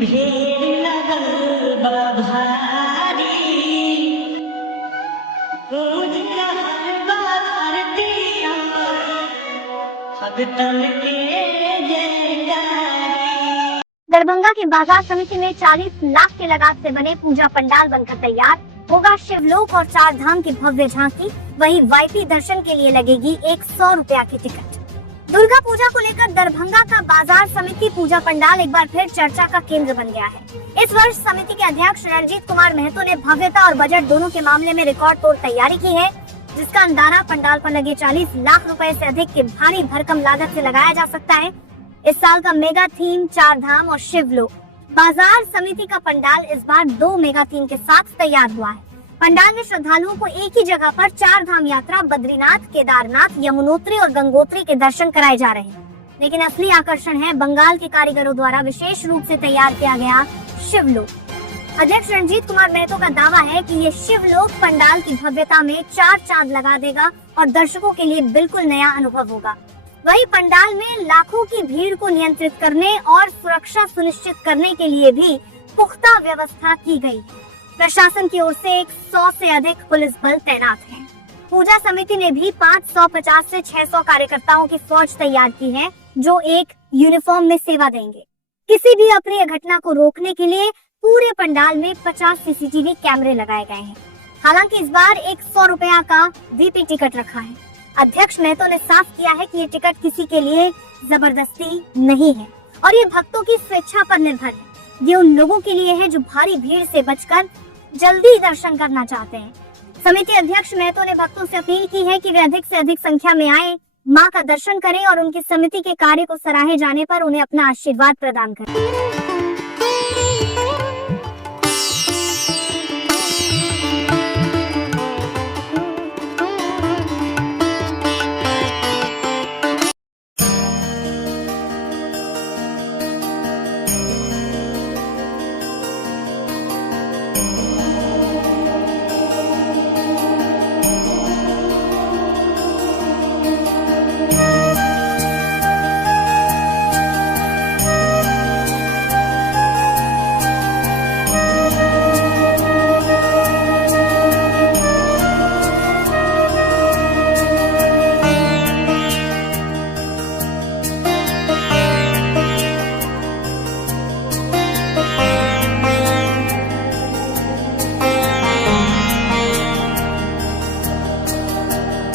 भीड़ लगल बा भारी, गूंज रहल बा धरती और भगतन के जयकारी। दरभंगा के बाजार समिति में 40 लाख के लागत से बने पूजा पंडाल बनकर तैयार होगा। शिवलोक और चार धाम की भव्य झांकी, वहीं वीआईपी दर्शन के लिए लगेगी 100 रुपया की टिकट। दुर्गा पूजा को लेकर दरभंगा का बाजार समिति पूजा पंडाल एक बार फिर चर्चा का केंद्र बन गया है। इस वर्ष समिति के अध्यक्ष रणजीत कुमार महतो ने भव्यता और बजट दोनों के मामले में रिकॉर्ड तोड़ तैयारी की है, जिसका अंदाजा पंडाल पर लगे 40 लाख रुपए से अधिक की भारी भरकम लागत से लगाया जा सकता है। इस साल का मेगा थीम चार धाम और शिवलोक। बाजार समिति का पंडाल इस बार 2 मेगा थीम के साथ तैयार हुआ है। पंडाल में श्रद्धालुओं को एक ही जगह पर चार धाम यात्रा, बद्रीनाथ, केदारनाथ, यमुनोत्री और गंगोत्री के दर्शन कराए जा रहे हैं। लेकिन असली आकर्षण है बंगाल के कारीगरों द्वारा विशेष रूप से तैयार किया गया शिवलोक। अध्यक्ष रणजीत कुमार महतो का दावा है कि ये शिवलोक पंडाल की भव्यता में 4 चांद लगा देगा और दर्शकों के लिए बिल्कुल नया अनुभव होगा। वही पंडाल में लाखों की भीड़ को नियंत्रित करने और सुरक्षा सुनिश्चित करने के लिए भी पुख्ता व्यवस्था की गई। प्रशासन की ओर से 100 से अधिक पुलिस बल तैनात हैं। पूजा समिति ने भी 550 से 600 कार्यकर्ताओं की फौज तैयार की है, जो एक यूनिफॉर्म में सेवा देंगे। किसी भी अप्रिय घटना को रोकने के लिए पूरे पंडाल में 50 सीसीटीवी कैमरे लगाए गए हैं। हालांकि इस बार 100 रुपया का वीपी टिकट रखा है। अध्यक्ष महतो ने साफ किया है कि ये टिकट किसी के लिए जबरदस्ती नहीं है और ये भक्तों की स्वेच्छा पर निर्भर है। ये उन लोगों के लिए है जो भारी भीड़ से बचकर जल्दी दर्शन करना चाहते हैं। समिति अध्यक्ष महतो ने भक्तों से अपील की है कि वे अधिक से अधिक संख्या में आए, मां का दर्शन करें और उनकी समिति के कार्य को सराहे जाने पर उन्हें अपना आशीर्वाद प्रदान करें।